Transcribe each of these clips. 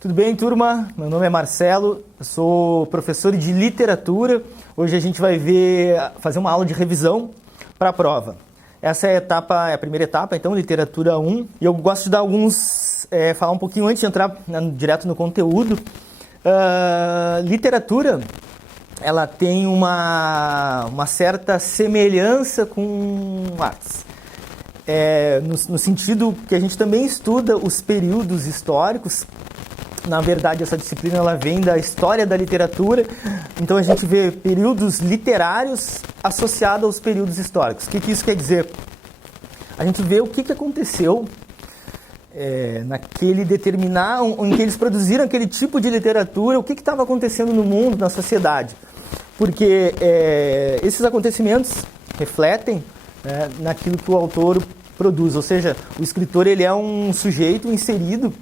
Tudo bem, turma? Meu nome é Marcelo, eu sou professor de literatura. Hoje a gente vai fazer uma aula de revisão para a prova. Essa é a primeira etapa, então, literatura 1. E eu gosto de dar falar um pouquinho antes de entrar direto no conteúdo. Literatura, ela tem uma certa semelhança com artes. No sentido que a gente também estuda os períodos históricos. Na verdade, essa disciplina ela vem da história da literatura, então a gente vê períodos literários associados aos períodos históricos. O que isso quer dizer? A gente vê o que aconteceu naquele determinado, em que eles produziram aquele tipo de literatura, o que estava acontecendo no mundo, na sociedade. Porque esses acontecimentos refletem naquilo que o autor produz, ou seja, o escritor ele é um sujeito inserido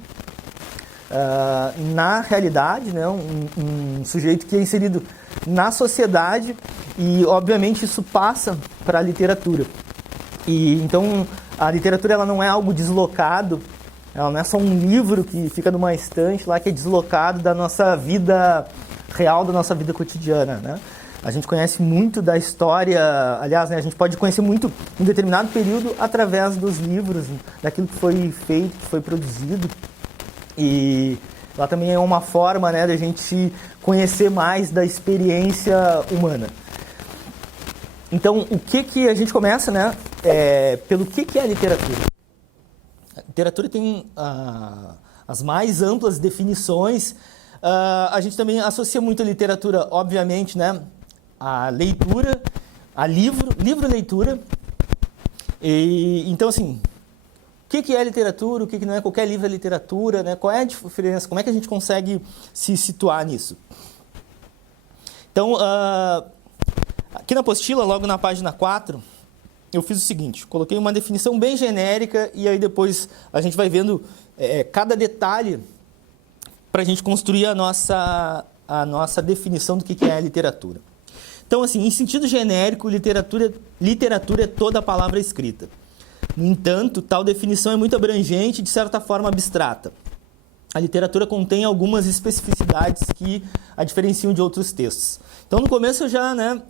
na realidade, né? Um sujeito que é inserido na sociedade e, obviamente, isso passa para a literatura. E então a literatura ela não é algo deslocado, ela não é só um livro que fica numa estante lá que é deslocado da nossa vida real, da nossa vida cotidiana, né? A gente conhece muito da história, aliás, né, a gente pode conhecer muito um determinado período através dos livros, daquilo que foi feito, que foi produzido. E lá também é uma forma, né, da gente conhecer mais da experiência humana. Então, o que a gente começa, né, pelo que é a literatura? A literatura tem as mais amplas definições. A gente também associa muito a literatura, obviamente, né, a leitura, a livro-leitura. Então, assim, o que é literatura, o que não é, qualquer livro é literatura, né? Qual é a diferença, como é que a gente consegue se situar nisso? Então, aqui na apostila, logo na página 4, eu fiz o seguinte, coloquei uma definição bem genérica e aí depois a gente vai vendo cada detalhe para a gente construir a nossa definição do que é a literatura. Então, assim, em sentido genérico, literatura é toda a palavra escrita. No entanto, tal definição é muito abrangente e, de certa forma, abstrata. A literatura contém algumas especificidades que a diferenciam de outros textos. Então, no começo,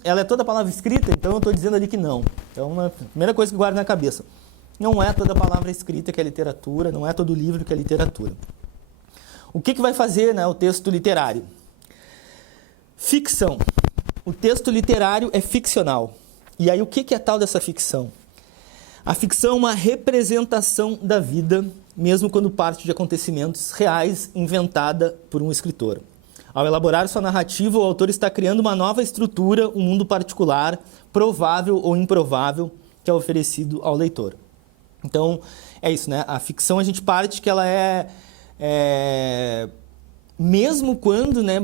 ela é toda a palavra escrita, então eu estou dizendo ali que não. Então, a primeira coisa que guardo na cabeça, não é toda a palavra escrita que é literatura, não é todo livro que é literatura. O que vai fazer, né, o texto literário? Ficção. O texto literário é ficcional. E aí, o que é tal dessa ficção? A ficção é uma representação da vida, mesmo quando parte de acontecimentos reais inventada por um escritor. Ao elaborar sua narrativa, o autor está criando uma nova estrutura, um mundo particular, provável ou improvável, que é oferecido ao leitor. Então, é isso, né? A ficção, a gente parte que ela mesmo quando, né,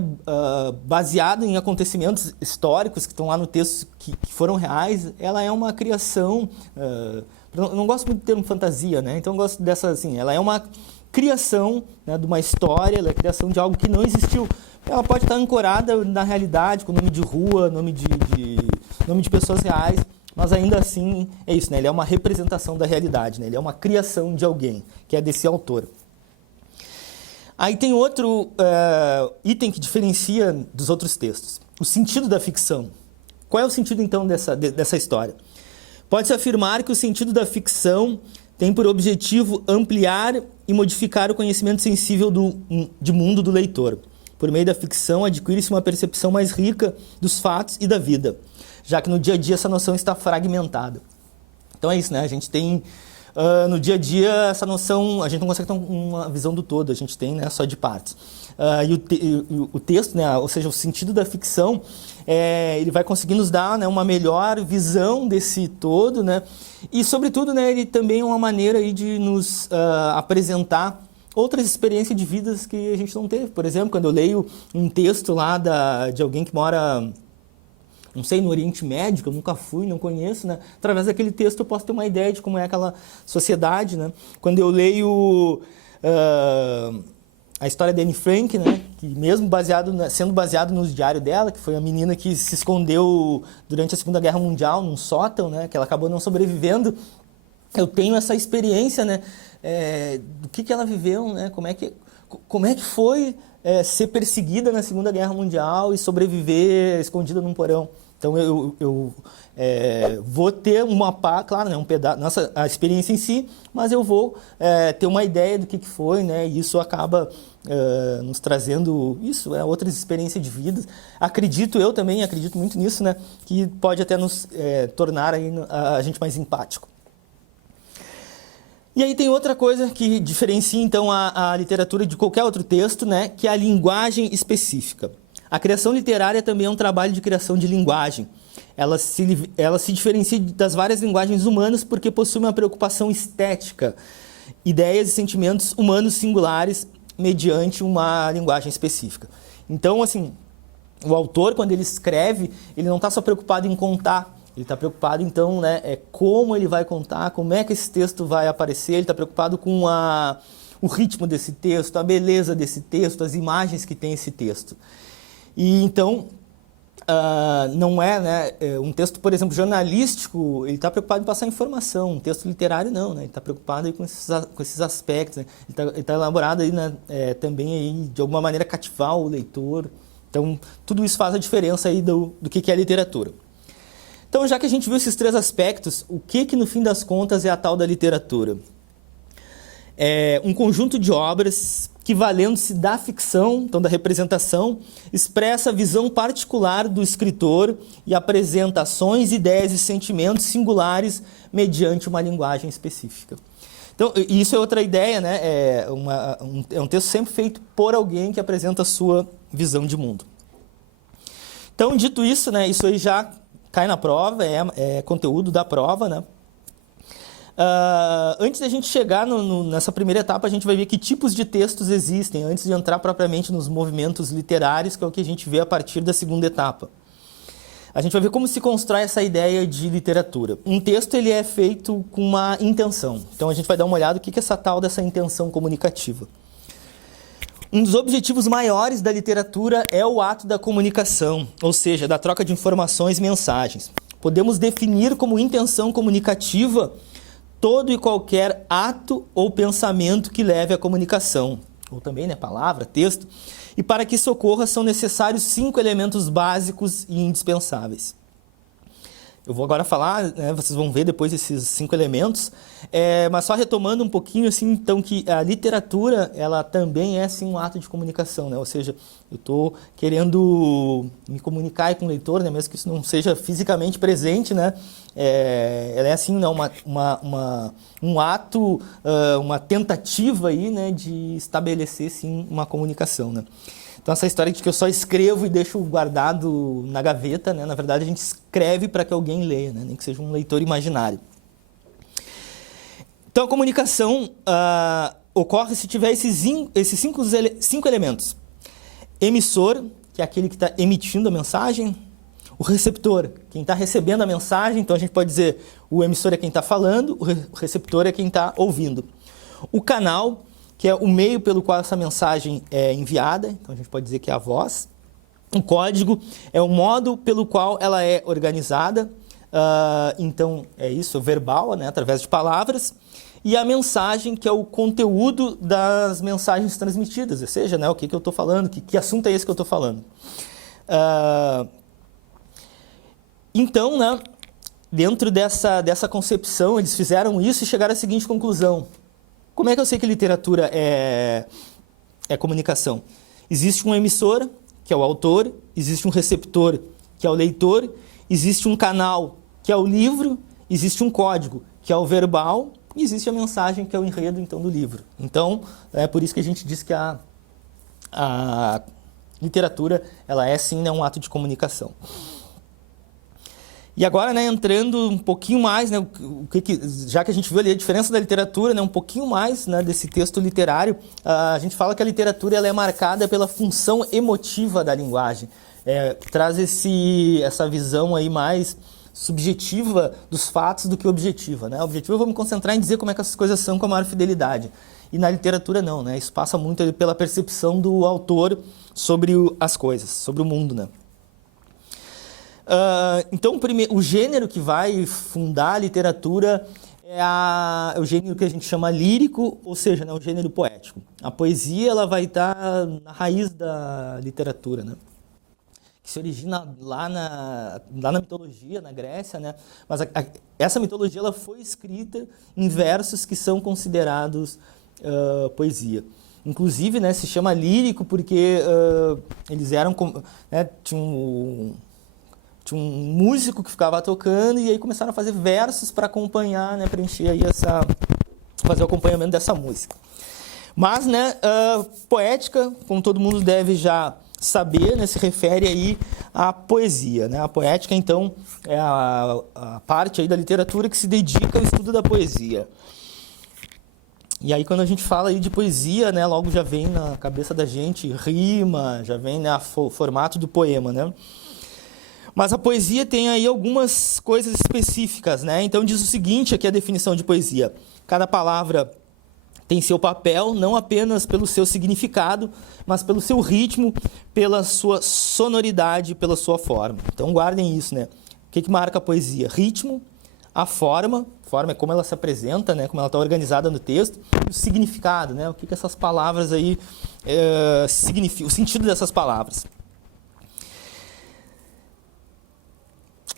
baseada em acontecimentos históricos que estão lá no texto que foram reais, ela é uma criação. Eu não gosto muito do termo fantasia, né? Então eu gosto dessa, assim, ela é uma criação, né, de uma história, ela é a criação de algo que não existiu. Ela pode estar ancorada na realidade, com nome de rua, nome de pessoas reais, mas ainda assim é isso, né? Ele é uma representação da realidade, né? Ele é uma criação de alguém, que é desse autor. Aí tem outro item que diferencia dos outros textos, o sentido da ficção. Qual é o sentido, então, dessa história? Pode-se afirmar que o sentido da ficção tem por objetivo ampliar e modificar o conhecimento sensível de mundo do leitor. Por meio da ficção, adquire-se uma percepção mais rica dos fatos e da vida, já que no dia a dia essa noção está fragmentada. Então é isso, né? A gente tem... no dia a dia, essa noção, a gente não consegue ter uma visão do todo, a gente tem, né, só de partes. O texto, né, ou seja, o sentido da ficção, ele vai conseguir nos dar, né, uma melhor visão desse todo, né, e, sobretudo, né, ele também é uma maneira aí de nos apresentar outras experiências de vidas que a gente não teve. Por exemplo, quando eu leio um texto lá de alguém que mora... não sei, no Oriente Médio, que eu nunca fui, não conheço, né? Através daquele texto eu posso ter uma ideia de como é aquela sociedade, né? Quando eu leio a história da Anne Frank, né? Que mesmo sendo baseado no diário dela, que foi a menina que se escondeu durante a Segunda Guerra Mundial num sótão, né? Que ela acabou não sobrevivendo, eu tenho essa experiência, né? Do que ela viveu, né? Como como é que foi ser perseguida na Segunda Guerra Mundial e sobreviver escondida num porão. Então eu vou ter uma parte, claro, né, um pedaço, nossa, a experiência em si, mas eu vou ter uma ideia do que foi, né, e isso acaba nos trazendo outras experiências de vida. Eu também acredito muito nisso, né, que pode até nos tornar aí, a gente mais empático. E aí tem outra coisa que diferencia, então, a literatura de qualquer outro texto, né, que é a linguagem específica. A criação literária também é um trabalho de criação de linguagem. Ela se diferencia das várias linguagens humanas porque possui uma preocupação estética, ideias e sentimentos humanos singulares mediante uma linguagem específica. Então, assim, o autor, quando ele escreve, ele não está só preocupado em contar. Ele está preocupado, então, né, como ele vai contar, como é que esse texto vai aparecer, ele está preocupado com o ritmo desse texto, a beleza desse texto, as imagens que tem esse texto. E, então, não um texto, por exemplo, jornalístico, ele está preocupado em passar informação, um texto literário não, né, ele está preocupado aí com esses aspectos, né, ele está elaborado aí, né, também aí, de alguma maneira cativar o leitor. Então, tudo isso faz a diferença aí do que é literatura. Então, já que a gente viu esses três aspectos, o que no fim das contas é a tal da literatura? É um conjunto de obras que, valendo-se da ficção, então da representação, expressa a visão particular do escritor e apresenta ações, ideias e sentimentos singulares mediante uma linguagem específica. Então, isso é outra ideia, né? É um texto sempre feito por alguém que apresenta a sua visão de mundo. Então, dito isso, né, isso aí já cai na prova, é conteúdo da prova, né? Antes da gente chegar nessa primeira etapa, a gente vai ver que tipos de textos existem, antes de entrar propriamente nos movimentos literários, que é o que a gente vê a partir da segunda etapa. A gente vai ver como se constrói essa ideia de literatura. Um texto ele é feito com uma intenção. Então, a gente vai dar uma olhada no que é essa tal dessa intenção comunicativa. Um dos objetivos maiores da literatura é o ato da comunicação, ou seja, da troca de informações e mensagens. Podemos definir como intenção comunicativa todo e qualquer ato ou pensamento que leve à comunicação, ou também, né, palavra, texto, e para que isso ocorra são necessários 5 elementos básicos e indispensáveis. Eu vou agora falar, né, vocês vão ver depois esses 5 elementos, mas só retomando um pouquinho, assim, então, que a literatura, ela também é, assim, um ato de comunicação, né? Ou seja, eu estou querendo me comunicar com o leitor, né, mesmo que isso não seja fisicamente presente, né? Ela é, assim, né, um ato, uma tentativa aí, né, de estabelecer, sim, uma comunicação, né? Então, essa história de que eu só escrevo e deixo guardado na gaveta, né? Na verdade, a gente escreve para que alguém leia, né? Nem que seja um leitor imaginário. Então, a comunicação ocorre se tiver esses 5 elementos. Emissor, que é aquele que está emitindo a mensagem. O receptor, quem está recebendo a mensagem. Então, a gente pode dizer o emissor é quem está falando, o receptor é quem está ouvindo. O canal, que é o meio pelo qual essa mensagem é enviada, então a gente pode dizer que é a voz. O código é o modo pelo qual ela é organizada, então é isso, verbal, né, através de palavras. E a mensagem, que é o conteúdo das mensagens transmitidas, ou seja, né, o que eu estou falando, que assunto é esse que eu estou falando. Então, né, dentro dessa concepção, eles fizeram isso e chegaram à seguinte conclusão. Como é que eu sei que literatura é comunicação? Existe um emissor, que é o autor, existe um receptor, que é o leitor, existe um canal, que é o livro, existe um código, que é o verbal, e existe a mensagem, que é o enredo, então, do livro. Então, é por isso que a gente diz que a literatura, ela é, sim, né, um ato de comunicação. E agora, né, entrando um pouquinho mais, né, já que a gente viu ali a diferença da literatura, né, um pouquinho mais, né, desse texto literário, a gente fala que a literatura ela é marcada pela função emotiva da linguagem. Traz essa visão aí mais subjetiva dos fatos do que objetiva, né? Objetiva, eu vou me concentrar em dizer como é que essas coisas são com a maior fidelidade. E na literatura não, né? Isso passa muito pela percepção do autor sobre as coisas, sobre o mundo, né? Então, o gênero que vai fundar a literatura é o gênero que a gente chama lírico, ou seja, né, o gênero poético. A poesia ela vai estar na raiz da literatura, né? Que se origina lá na mitologia, na Grécia, né? Mas essa mitologia ela foi escrita em versos que são considerados poesia. Inclusive, né, se chama lírico porque eles eram, né, tinha um músico que ficava tocando e aí começaram a fazer versos para acompanhar, né, preencher aí fazer o acompanhamento dessa música. Mas, né, poética, como todo mundo deve já saber, né, se refere aí à poesia, né? A poética, então, é a parte aí da literatura que se dedica ao estudo da poesia. E aí, quando a gente fala aí de poesia, né, logo já vem na cabeça da gente rima, já vem, né, o formato do poema, né? Mas a poesia tem aí algumas coisas específicas, né? Então diz o seguinte, aqui a definição de poesia: cada palavra tem seu papel, não apenas pelo seu significado, mas pelo seu ritmo, pela sua sonoridade, pela sua forma. Então guardem isso, né? O que marca a poesia? Ritmo, a forma é como ela se apresenta, né? Como ela está organizada no texto, e o significado, né? O que essas palavras aí significam, o sentido dessas palavras.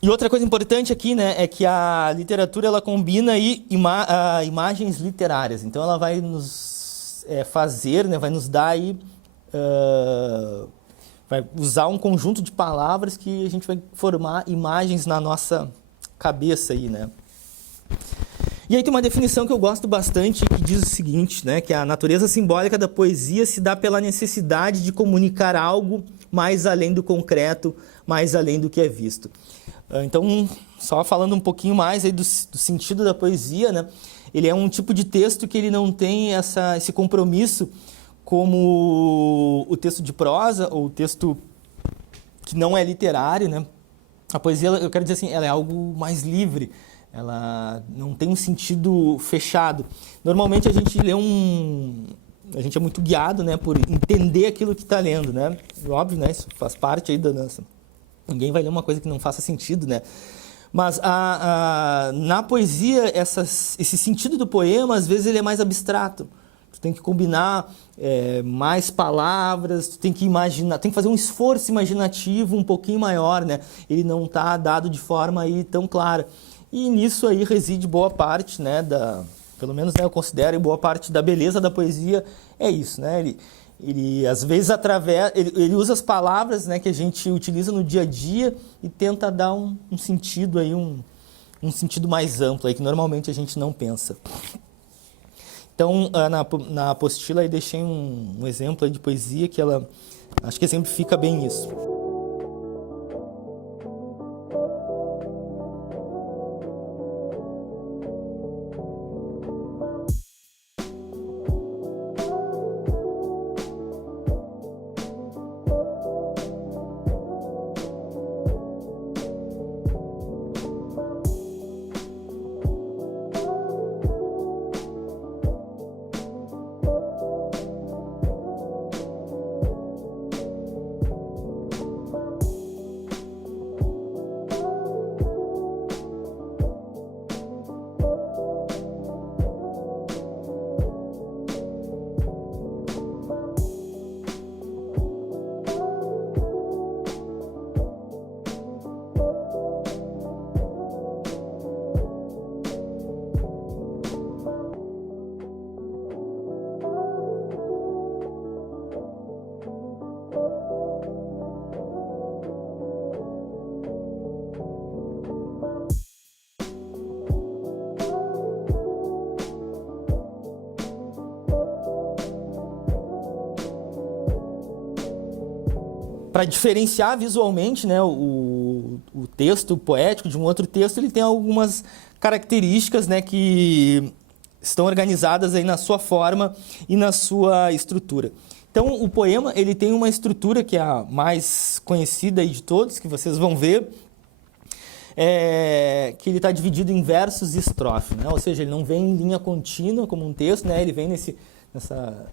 E outra coisa importante aqui, né, é que a literatura ela combina aí imagens literárias. Então ela vai nos fazer, né, vai nos dar aí, vai usar um conjunto de palavras que a gente vai formar imagens na nossa cabeça aí, né? E aí tem uma definição que eu gosto bastante que diz o seguinte, né, que a natureza simbólica da poesia se dá pela necessidade de comunicar algo mais além do concreto, mais além do que é visto. Então, só falando um pouquinho mais aí do sentido da poesia, né? Ele é um tipo de texto que ele não tem esse compromisso como o texto de prosa ou o texto que não é literário, né? A poesia, eu quero dizer assim, ela é algo mais livre, ela não tem um sentido fechado. Normalmente a gente a gente é muito guiado, né, por entender aquilo que está lendo, né? Óbvio, né? Isso faz parte aí da nossa... Ninguém vai ler uma coisa que não faça sentido, né? Mas na poesia, esse sentido do poema, às vezes, ele é mais abstrato. Tu tem que combinar mais palavras, tu tem que imaginar, tem que fazer um esforço imaginativo um pouquinho maior, né? Ele não está dado de forma aí tão clara. E nisso aí reside boa parte, né, pelo menos, né, eu considero, boa parte da beleza da poesia é isso, né? Ele às vezes ele usa as palavras, né, que a gente utiliza no dia a dia e tenta dar um sentido aí, um sentido mais amplo aí que normalmente a gente não pensa. Então na apostila aí deixei um exemplo aí de poesia que ela acho que exemplifica bem isso. Para diferenciar visualmente, né, o texto poético de um outro texto, ele tem algumas características, né, que estão organizadas aí na sua forma e na sua estrutura. Então, o poema ele tem uma estrutura que é a mais conhecida aí de todos, que vocês vão ver, que ele está dividido em versos e estrofe, né? Ou seja, ele não vem em linha contínua como um texto, né? Ele vem nessa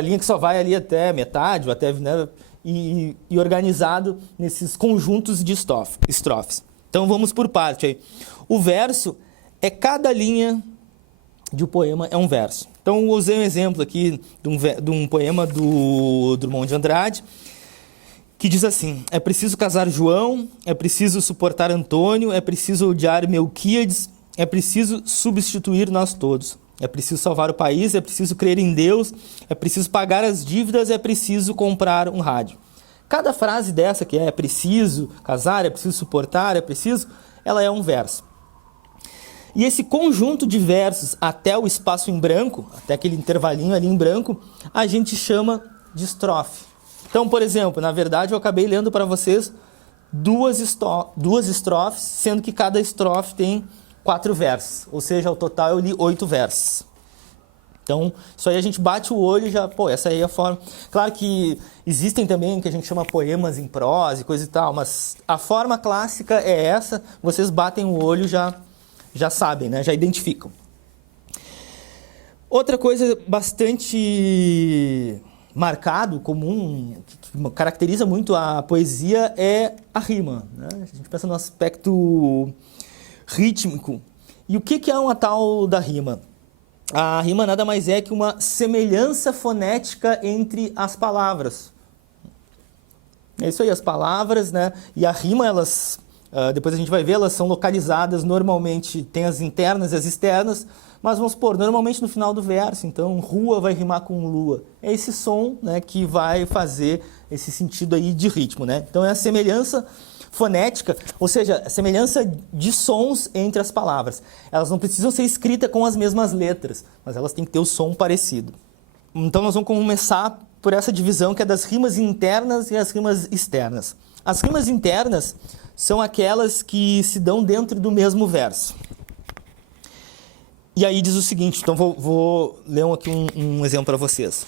linha que só vai ali até metade, ou até, né, e organizado nesses conjuntos de estrofes. Então vamos por parte aí. O verso cada linha de um poema é um verso. Então, eu usei um exemplo aqui de um poema do Drummond de Andrade, que diz assim: é preciso casar João, é preciso suportar Antônio, é preciso odiar Melquíades, é preciso substituir nós todos. É preciso salvar o país, é preciso crer em Deus, é preciso pagar as dívidas, é preciso comprar um rádio. Cada frase dessa, que é preciso casar, é preciso suportar, é preciso, ela é um verso. E esse conjunto de versos até o espaço em branco, até aquele intervalinho ali em branco, a gente chama de estrofe. Então, por exemplo, na verdade eu acabei lendo para vocês duas estrofes, sendo que cada estrofe tem 4 versos. Ou seja, ao total eu li 8 versos. Então, isso aí a gente bate o olho e já, pô, essa aí é a forma. Claro que existem também o que a gente chama poemas em prosa e coisa e tal, mas a forma clássica é essa, vocês batem o olho e já sabem, né? Já identificam. Outra coisa bastante marcado, comum, que caracteriza muito a poesia é a rima, né? A gente pensa no aspecto rítmico. E o que é uma tal da rima? A rima nada mais é que uma semelhança fonética entre as palavras. É isso aí, as palavras, né? E a rima, elas, depois a gente vai ver, elas são localizadas normalmente, tem as internas e as externas, mas vamos supor, normalmente no final do verso, então rua vai rimar com lua. É esse som, né, que vai fazer esse sentido aí de ritmo, né? Então é a semelhança fonética, ou seja, a semelhança de sons entre as palavras. Elas não precisam ser escritas com as mesmas letras, mas elas têm que ter o som parecido. Então nós vamos começar por essa divisão que é das rimas internas e as rimas externas. As rimas internas são aquelas que se dão dentro do mesmo verso. E aí diz o seguinte, então vou ler aqui um exemplo para vocês.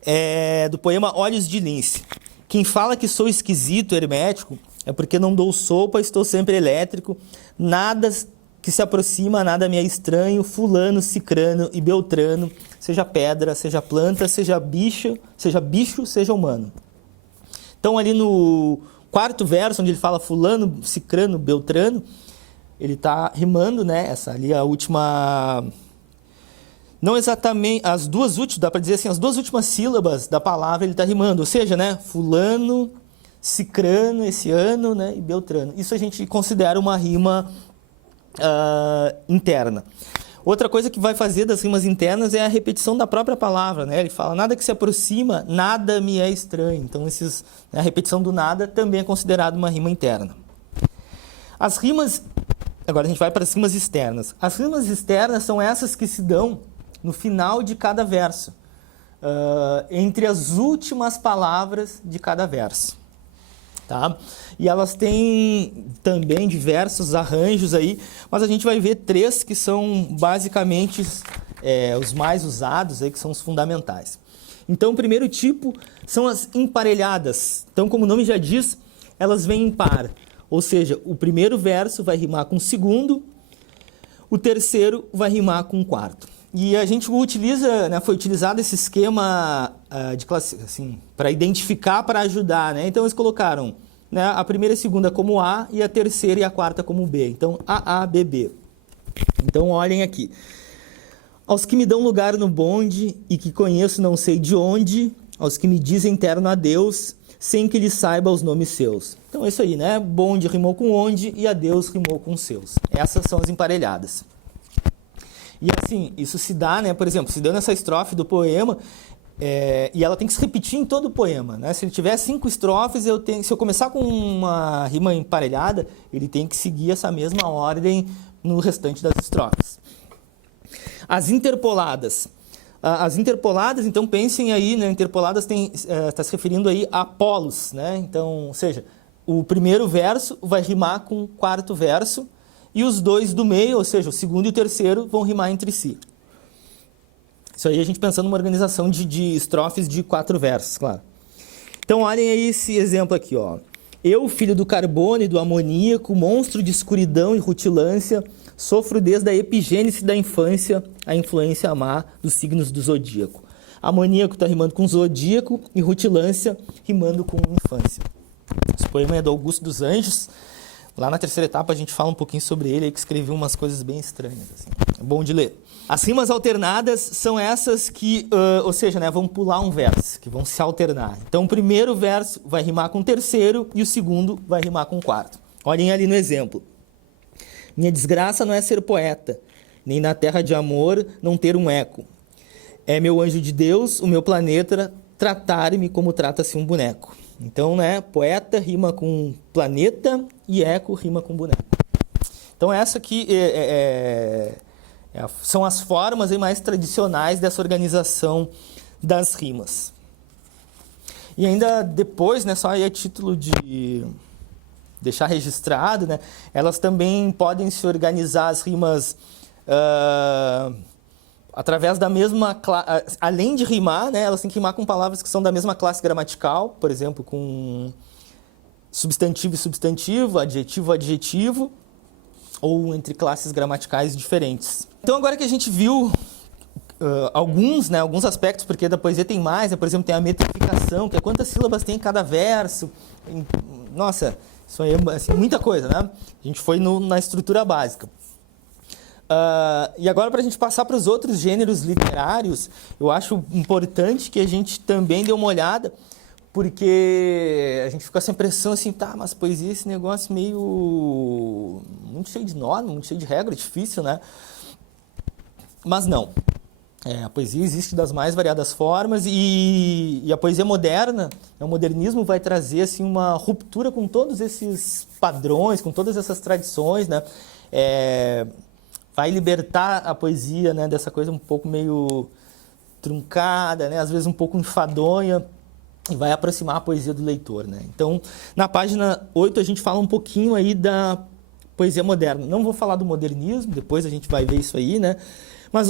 É do poema Olhos de Lince. Quem fala que sou esquisito, hermético, é porque não dou sopa, estou sempre elétrico, nada que se aproxima, nada me é estranho, fulano, cicrano e beltrano, seja pedra, seja planta, seja bicho, seja humano. Então ali no quarto verso, onde ele fala fulano, cicrano, beltrano, ele está rimando, né? Essa ali é a última... Não exatamente, as duas últimas, dá para dizer assim, as duas últimas sílabas da palavra ele está rimando, ou seja, né? Fulano, cicrano, esse ano, né? E beltrano. Isso a gente considera uma rima interna. Outra coisa que vai fazer das rimas internas é a repetição da própria palavra, né? Ele fala, nada que se aproxima, nada me é estranho. Então, a repetição do nada também é considerada uma rima interna. As rimas... Agora a gente vai para as rimas externas. As rimas externas são essas que se dão no final de cada verso, entre as últimas palavras de cada verso. Tá? E elas têm também diversos arranjos aí, mas a gente vai ver 3 que são basicamente os mais usados, aí, que são os fundamentais. Então, o primeiro tipo são as emparelhadas. Então, como o nome já diz, elas vêm em par. Ou seja, o primeiro verso vai rimar com o segundo, o terceiro vai rimar com o quarto. E a gente utiliza, né, foi utilizado esse esquema de classe, assim, para identificar, para ajudar, né? Então eles colocaram, né, a primeira e a segunda como A e a terceira e a quarta como B. Então A, B, B. Então olhem aqui. Aos que me dão lugar no bonde e que conheço não sei de onde, aos que me dizem terno adeus, sem que lhes saiba os nomes seus. Então é isso aí, né? Bonde rimou com onde e adeus rimou com seus. Essas são as emparelhadas. E assim, isso se dá, né? Por exemplo, se deu nessa estrofe do poema, e ela tem que se repetir em todo o poema, né? Se ele tiver 5 estrofes, se eu começar com uma rima emparelhada, ele tem que seguir essa mesma ordem no restante das estrofes. As interpoladas. As interpoladas, então pensem aí, né? Interpoladas está se referindo aí a polos, né? Então, ou seja, o primeiro verso vai rimar com o quarto verso, e os 2 do meio, ou seja, o segundo e o terceiro, vão rimar entre si. Isso aí a gente pensando numa organização de estrofes de 4 versos, claro. Então, olhem aí esse exemplo aqui, ó. Eu, filho do carbono e do amoníaco, monstro de escuridão e rutilância, sofro desde a epigênese da infância a influência má dos signos do zodíaco. Amoníaco está rimando com zodíaco e rutilância rimando com infância. Esse poema é do Augusto dos Anjos, Lá na terceira etapa a gente fala um pouquinho sobre ele, aí que escreveu umas coisas bem estranhas, assim. É bom de ler. As rimas alternadas são essas que, ou seja, né, vão pular um verso, que vão se alternar. Então o primeiro verso vai rimar com o terceiro e o segundo vai rimar com o quarto. Olhem ali no exemplo. Minha desgraça não é ser poeta, nem na terra de amor não ter um eco. É meu anjo de Deus, o meu planeta, tratar-me como trata-se um boneco. Então, né, poeta rima com planeta e eco rima com boneco. Então, essa aqui são as formas aí mais tradicionais dessa organização das rimas. E ainda depois, né, só aí a título de deixar registrado, né, elas também podem se organizar as rimas através da mesma além de rimar, né, elas têm que rimar com palavras que são da mesma classe gramatical, por exemplo, com substantivo e substantivo, adjetivo e adjetivo, ou entre classes gramaticais diferentes. Então agora que a gente viu alguns aspectos, porque da poesia tem mais, né, por exemplo, tem a metrificação, que é quantas sílabas tem em cada verso. Nossa, isso aí é assim, muita coisa, né? A gente foi na estrutura básica. E agora, para a gente passar para os outros gêneros literários, eu acho importante que a gente também dê uma olhada, porque a gente fica com essa impressão assim, tá, mas poesia é esse negócio meio muito cheio de norma, muito cheio de regra, difícil, né? Mas não. A poesia existe das mais variadas formas e a poesia moderna, o modernismo vai trazer assim, uma ruptura com todos esses padrões, com todas essas tradições, né? Vai libertar a poesia, né, dessa coisa um pouco meio truncada, né, às vezes um pouco enfadonha, e vai aproximar a poesia do leitor, né? Então, na página 8 a gente fala um pouquinho aí da poesia moderna. Não vou falar do modernismo, depois a gente vai ver isso aí, né? Mas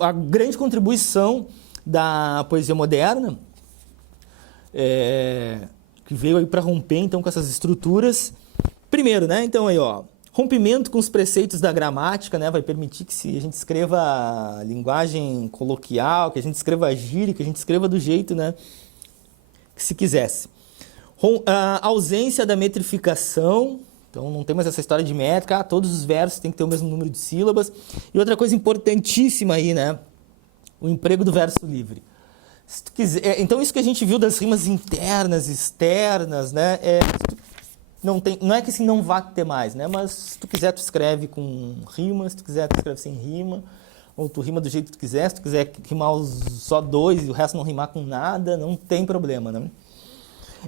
a grande contribuição da poesia moderna, que veio aí para romper então com essas estruturas, primeiro, né? Então aí, ó, rompimento com os preceitos da gramática, né? Vai permitir que a gente escreva linguagem coloquial, que a gente escreva gíria, que a gente escreva do jeito, né, que se quisesse. A ausência da metrificação. Então, não tem mais essa história de métrica, todos os versos têm que ter o mesmo número de sílabas. E outra coisa importantíssima aí, né? O emprego do verso livre. Se tu quiser, então, isso que a gente viu das rimas internas, externas, né? Não é que assim não vá ter mais, né? Mas se tu quiser, tu escreve com rima, se tu quiser, tu escreve sem rima, ou tu rima do jeito que tu quiser, se tu quiser rimar só dois e o resto não rimar com nada, não tem problema, né?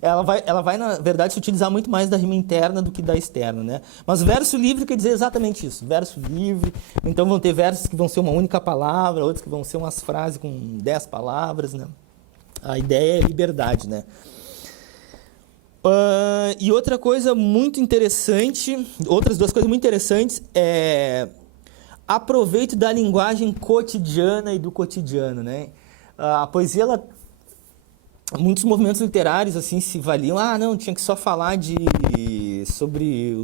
Ela vai, na verdade, se utilizar muito mais da rima interna do que da externa, né? Mas verso livre quer dizer exatamente isso, verso livre. Então vão ter versos que vão ser uma única palavra, outros que vão ser umas frases com 10 palavras, né? A ideia é liberdade, né? E outra coisa muito interessante, outras duas coisas muito interessantes é aproveito da linguagem cotidiana e do cotidiano, né? A poesia, muitos movimentos literários assim se valiam, não, tinha que só falar sobre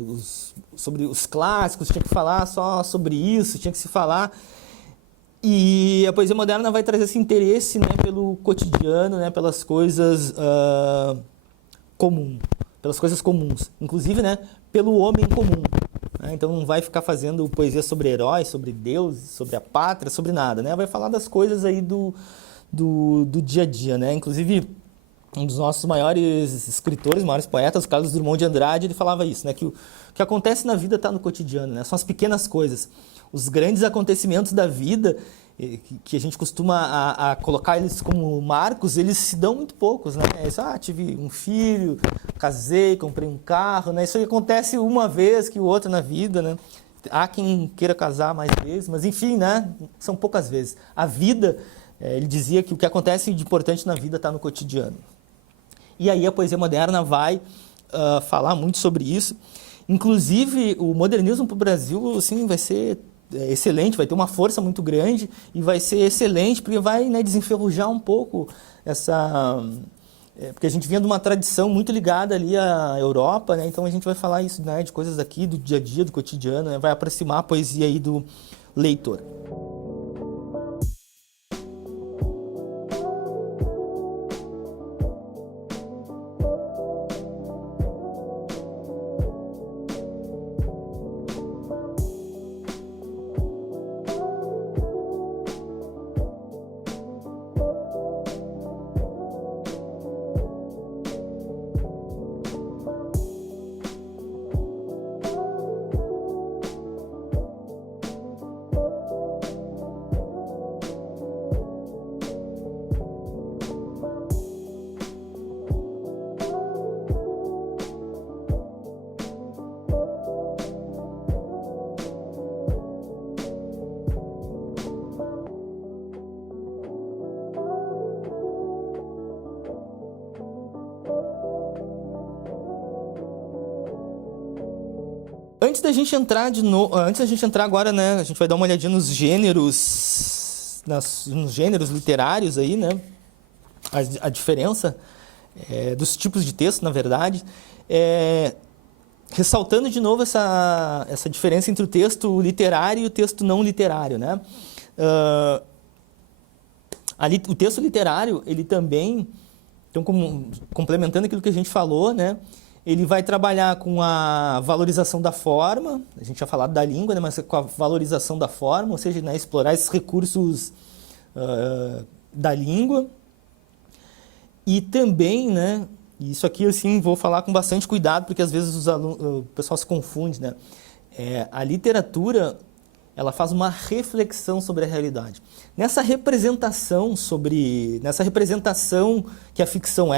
os clássicos, tinha que falar só sobre isso, tinha que se falar. E a poesia moderna vai trazer esse interesse, né, pelo cotidiano, né, pelas coisas pelas coisas comuns, inclusive, né, pelo homem comum. Né? Então não vai ficar fazendo poesia sobre heróis, sobre Deus, sobre a pátria, sobre nada, né? Vai falar das coisas aí do dia a dia, né? Inclusive, um dos nossos maiores escritores, maiores poetas, Carlos Drummond de Andrade, ele falava isso, né? Que o que acontece na vida está no cotidiano, né? São as pequenas coisas. Os grandes acontecimentos da vida, que a gente costuma a colocar eles como marcos, eles se dão muito poucos, né? Isso, tive um filho, casei, comprei um carro, né? Isso aí acontece uma vez que o outro na vida, né? Há quem queira casar mais vezes, mas enfim, né? São poucas vezes. A vida, ele dizia que o que acontece de importante na vida está no cotidiano. E aí a poesia moderna vai falar muito sobre isso. Inclusive, o modernismo para o Brasil, assim, vai ser excelente, vai ter uma força muito grande e vai ser excelente porque vai, né, desenferrujar um pouco essa... porque a gente vinha de uma tradição muito ligada ali à Europa, né? Então a gente vai falar isso, né, de coisas aqui, do dia a dia, do cotidiano, né? Vai aproximar a poesia aí do leitor. antes da gente entrar agora, né, a gente vai dar uma olhadinha nos gêneros, nos gêneros literários aí, né, a diferença dos tipos de texto, na verdade, ressaltando de novo essa diferença entre o texto literário e o texto não literário, né? O texto literário, ele também, então, complementando aquilo que a gente falou, né? Ele vai trabalhar com a valorização da forma, a gente já falado da língua, né? Mas com a valorização da forma, ou seja, né? Explorar esses recursos da língua. E também, né? Isso aqui, assim, vou falar com bastante cuidado, porque às vezes o pessoal se confunde, né? A literatura, ela faz uma reflexão sobre a realidade. Nessa representação que a ficção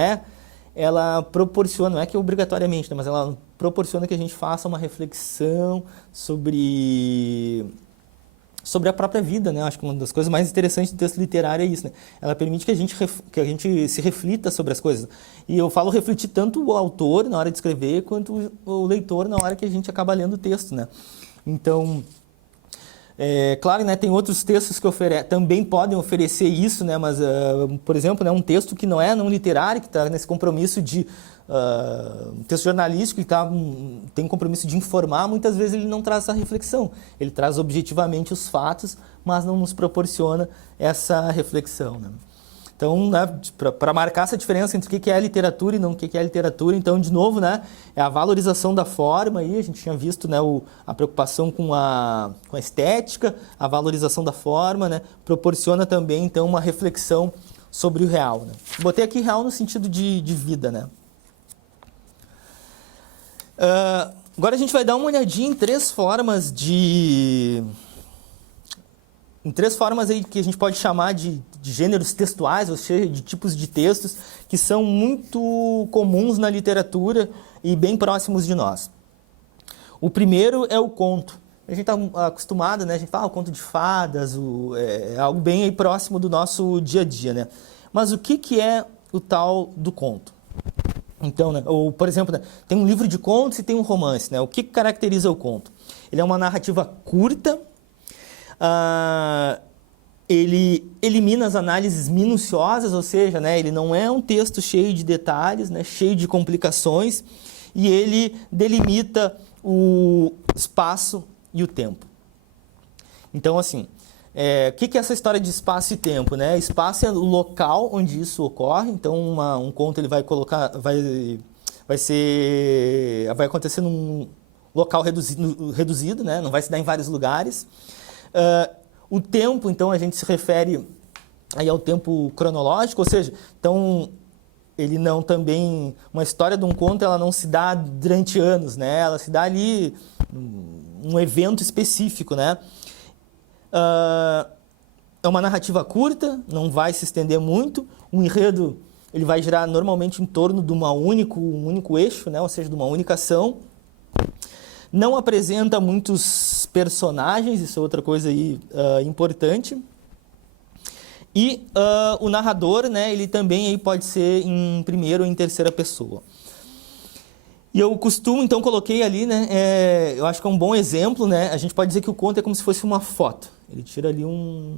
ela proporciona, não é que obrigatoriamente, né? Mas ela proporciona que a gente faça uma reflexão sobre a própria vida, né? Acho que uma das coisas mais interessantes do texto literário é isso, né? Ela permite que a gente se reflita sobre as coisas. E eu falo refletir tanto o autor na hora de escrever, quanto o leitor na hora que a gente acaba lendo o texto, né? Então, claro, né, tem outros textos que também podem oferecer isso, né? Mas, por exemplo, né, um texto que não é não literário, que está nesse compromisso de um texto jornalístico, que tem um compromisso de informar, muitas vezes ele não traz essa reflexão. Ele traz objetivamente os fatos, mas não nos proporciona essa reflexão, né? Então, né, para marcar essa diferença entre o que é literatura e não o que é literatura, então, de novo, né, é a valorização da forma, aí a gente tinha visto, né, a preocupação com a estética, a valorização da forma, né, proporciona também, então, uma reflexão sobre o real, né? Botei aqui real no sentido de vida, né? Agora a gente vai dar uma olhadinha em três formas aí que a gente pode chamar de gêneros textuais, ou seja, de tipos de textos que são muito comuns na literatura e bem próximos de nós. O primeiro é o conto. A gente está acostumado, né? A gente fala o conto de fadas, é algo bem aí próximo do nosso dia a dia, né? Mas o que é o tal do conto? Então, né, ou, por exemplo, né, tem um livro de contos e tem um romance, né? O que caracteriza o conto? Ele é uma narrativa curta, ele elimina as análises minuciosas, ou seja, né, ele não é um texto cheio de detalhes, né, cheio de complicações, e ele delimita o espaço e o tempo. Então, assim, o que é essa história de espaço e tempo, né? Espaço é o local onde isso ocorre. Então, um conto ele vai acontecer num local reduzido, né? Não vai se dar em vários lugares. O tempo, então, a gente se refere aí ao tempo cronológico, ou seja, então ele não também uma história de um conto, ela não se dá durante anos, né? Ela se dá ali um evento específico, né? É uma narrativa curta, não vai se estender muito. O enredo ele vai girar normalmente em torno de um único eixo, né? Ou seja, de uma única ação. Não apresenta muitos personagens, isso é outra coisa aí, importante. E o narrador, né, ele também aí pode ser em primeira ou em terceira pessoa. E eu costumo, então, coloquei ali, né, eu acho que é um bom exemplo, né, a gente pode dizer que o conto é como se fosse uma foto. Ele tira ali um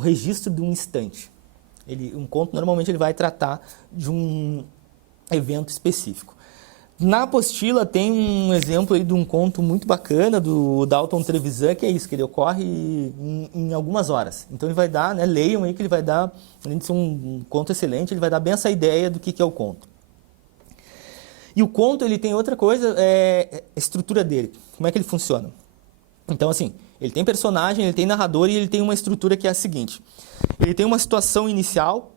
registro de um instante. Um conto, normalmente, ele vai tratar de um evento específico. Na apostila tem um exemplo aí de um conto muito bacana do Dalton Trevisan, que é isso, que ele ocorre em algumas horas. Então ele vai dar, né, leiam aí que ele vai dar, além de ser um conto excelente, ele vai dar bem essa ideia do que é o conto. E o conto, ele tem outra coisa, a estrutura dele. Como é que ele funciona? Então, assim, ele tem personagem, ele tem narrador e ele tem uma estrutura que é a seguinte. Ele tem uma situação inicial,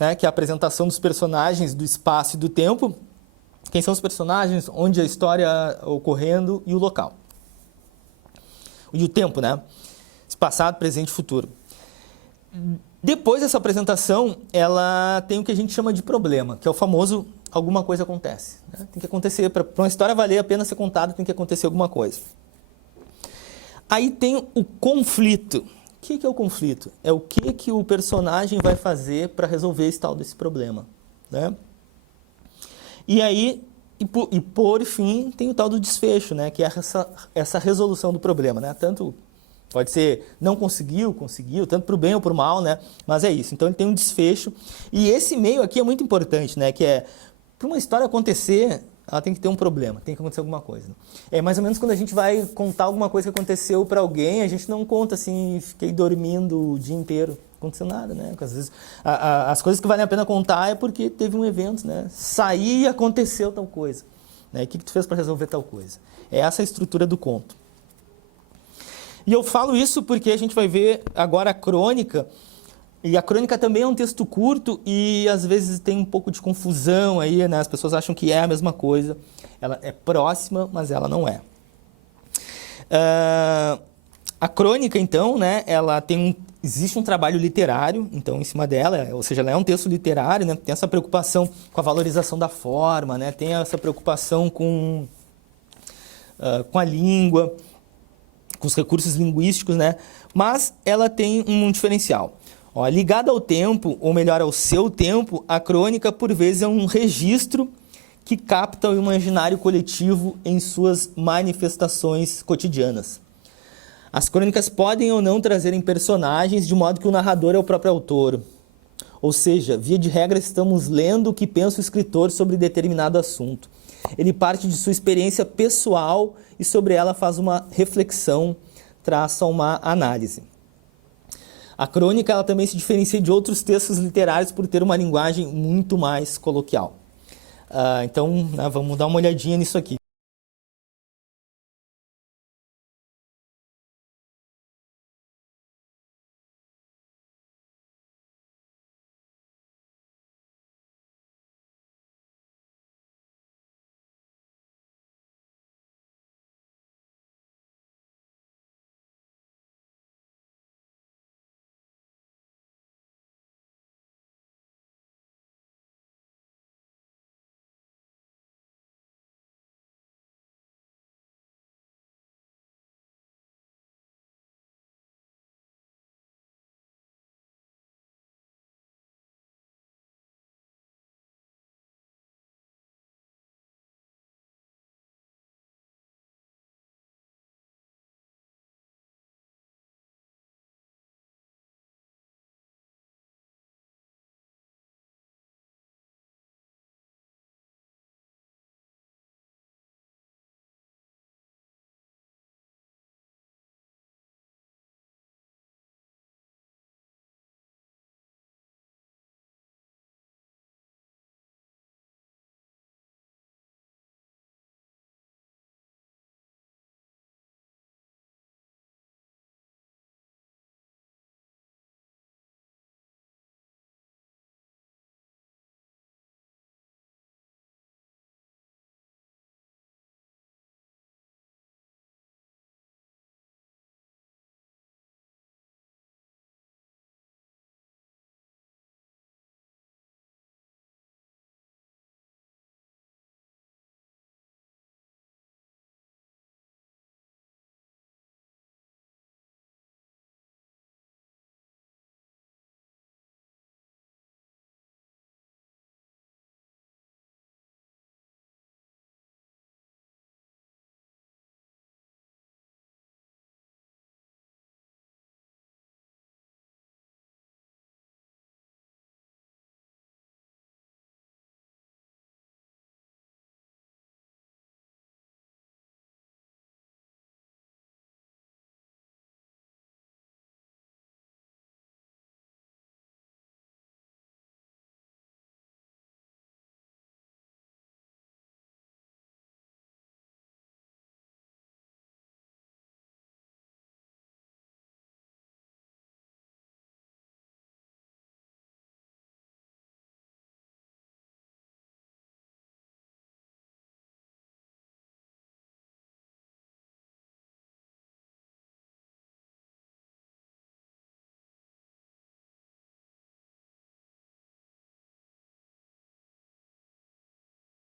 né, que é a apresentação dos personagens, do espaço e do tempo. Quem são os personagens, onde a história ocorrendo e o local. E o tempo, né? Passado, presente e futuro. Depois dessa apresentação, ela tem o que a gente chama de problema, que é o famoso alguma coisa acontece, né? Tem que acontecer, para uma história valer a pena ser contada, tem que acontecer alguma coisa. Aí tem o conflito. O que é o conflito? É o que o personagem vai fazer para resolver esse tal desse problema, né? E aí E por fim, tem o tal do desfecho, né? Que é essa resolução do problema, né? Tanto pode ser não conseguiu, tanto para o bem ou para o mal, né? Mas é isso. Então ele tem um desfecho. E esse meio aqui é muito importante, né? Que é, para uma história acontecer, ela tem que ter um problema, tem que acontecer alguma coisa. Né? É mais ou menos quando a gente vai contar alguma coisa que aconteceu para alguém, a gente não conta assim, fiquei dormindo o dia inteiro. Não aconteceu nada, né? Porque, às vezes as coisas que valem a pena contar é porque teve um evento, né? Saí e aconteceu tal coisa. Né? O que tu fez para resolver tal coisa? É essa a estrutura do conto. E eu falo isso porque a gente vai ver agora a crônica, e a crônica também é um texto curto e às vezes tem um pouco de confusão aí, né? As pessoas acham que é a mesma coisa. Ela é próxima, mas ela não é. A crônica, então, né? Ela tem existe um trabalho literário, então, em cima dela, ou seja, ela é um texto literário, né? Tem essa preocupação com a valorização da forma, né? Tem essa preocupação com a língua, com os recursos linguísticos, né? Mas ela tem um diferencial. Ó, ligada ao tempo, ou melhor, ao seu tempo, a crônica, por vezes, é um registro que capta o imaginário coletivo em suas manifestações cotidianas. As crônicas podem ou não trazerem personagens de modo que o narrador é o próprio autor. Ou seja, via de regra, estamos lendo o que pensa o escritor sobre determinado assunto. Ele parte de sua experiência pessoal e sobre ela faz uma reflexão, traça uma análise. A crônica ela também se diferencia de outros textos literários por ter uma linguagem muito mais coloquial. Então, né, vamos dar uma olhadinha nisso aqui.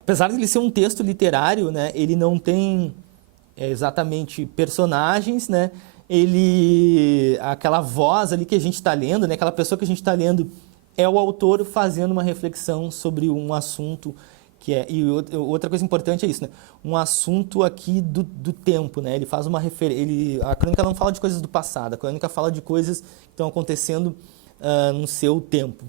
Apesar de ele ser um texto literário, né, ele não tem exatamente personagens, né? Aquela voz ali que a gente está lendo, né, aquela pessoa que a gente está lendo é o autor fazendo uma reflexão sobre um assunto Outra coisa importante é isso, né? Um assunto aqui do tempo, né? Ele faz uma referência. A crônica não fala de coisas do passado, a crônica fala de coisas que estão acontecendo no seu tempo.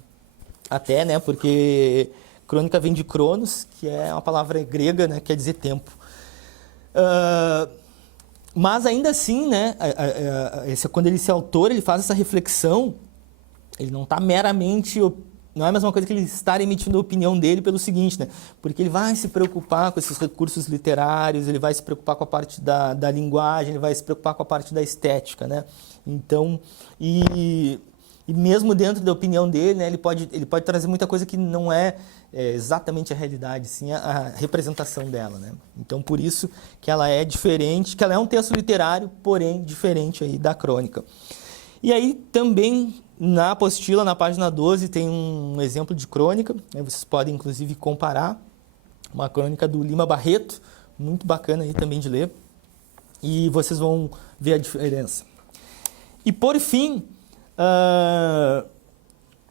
Até, né? Porque crônica vem de Cronos, que é uma palavra grega, né? Quer dizer tempo. Mas ainda assim, né? Quando esse autor ele faz essa reflexão, ele não está meramente. Não é a mesma coisa que ele estar emitindo a opinião dele pelo seguinte, né? Porque ele vai se preocupar com esses recursos literários, ele vai se preocupar com a parte da linguagem, ele vai se preocupar com a parte da estética, né? Então, e mesmo dentro da opinião dele, né, ele pode trazer muita coisa que não é exatamente a realidade, sim a representação dela, né? Então, por isso que ela é diferente, que ela é um texto literário, porém diferente aí da crônica. E aí também na apostila, na página 12, tem um exemplo de crônica, né? Vocês podem inclusive comparar, uma crônica do Lima Barreto, muito bacana aí também de ler, e vocês vão ver a diferença. E por fim,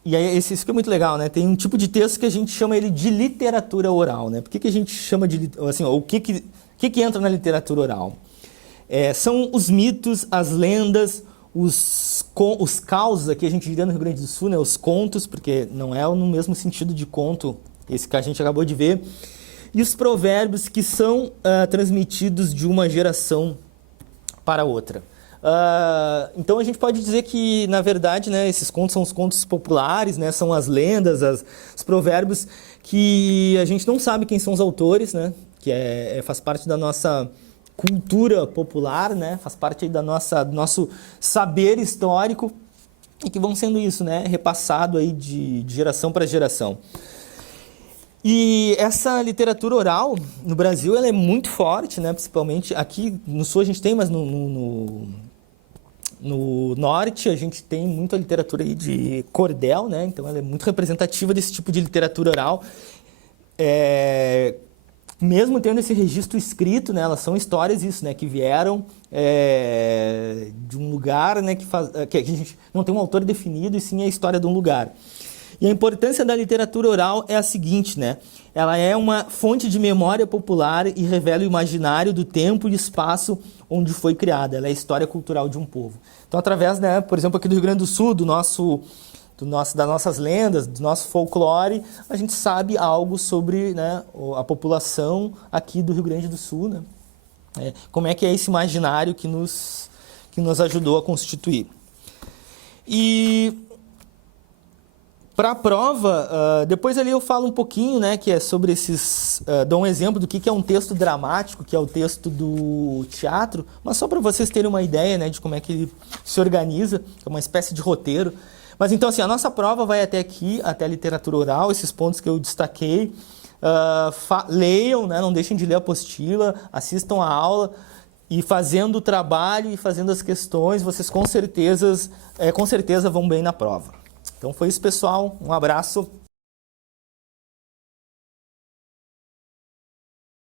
e aí isso que é muito legal, né? Tem um tipo de texto que a gente chama ele de literatura oral, né? Por que a gente chama de, assim, o que entra na literatura oral? São os mitos, as lendas, os causos, aqui a gente diria no Rio Grande do Sul, né, os contos, porque não é no mesmo sentido de conto, esse que a gente acabou de ver, e os provérbios que são transmitidos de uma geração para outra. Então a gente pode dizer que, na verdade, né, esses contos são os contos populares, né, são as lendas, os provérbios que a gente não sabe quem são os autores, né, que faz parte da nossa cultura popular, né? Faz parte aí do nosso saber histórico e que vão sendo isso, né? Repassado aí de geração para geração. E essa literatura oral no Brasil ela é muito forte, né? Principalmente aqui no Sul a gente tem, mas no Norte a gente tem muita literatura aí de cordel, né? Então ela é muito representativa desse tipo de literatura oral. Mesmo tendo esse registro escrito, né, elas são histórias isso, né, que vieram de um lugar, né, que a gente não tem um autor definido, e sim a história de um lugar. E a importância da literatura oral é a seguinte, né, ela é uma fonte de memória popular e revela o imaginário do tempo e espaço onde foi criada. Ela é a história cultural de um povo. Então, através, né, por exemplo, aqui do Rio Grande do Sul, das nossas lendas, do nosso folclore, a gente sabe algo sobre, né, a população aqui do Rio Grande do Sul, né? Como é que é esse imaginário que nos ajudou a constituir. E para a prova, depois ali eu falo um pouquinho, né, que é sobre dou um exemplo do que é um texto dramático, que é o texto do teatro, mas só para vocês terem uma ideia, né, de como é que ele se organiza, é uma espécie de roteiro. Mas então, assim, a nossa prova vai até aqui, até a literatura oral, esses pontos que eu destaquei. Leiam, né? Não deixem de ler a apostila, assistam a aula e fazendo o trabalho e fazendo as questões, vocês com certeza vão bem na prova. Então foi isso, pessoal. Um abraço.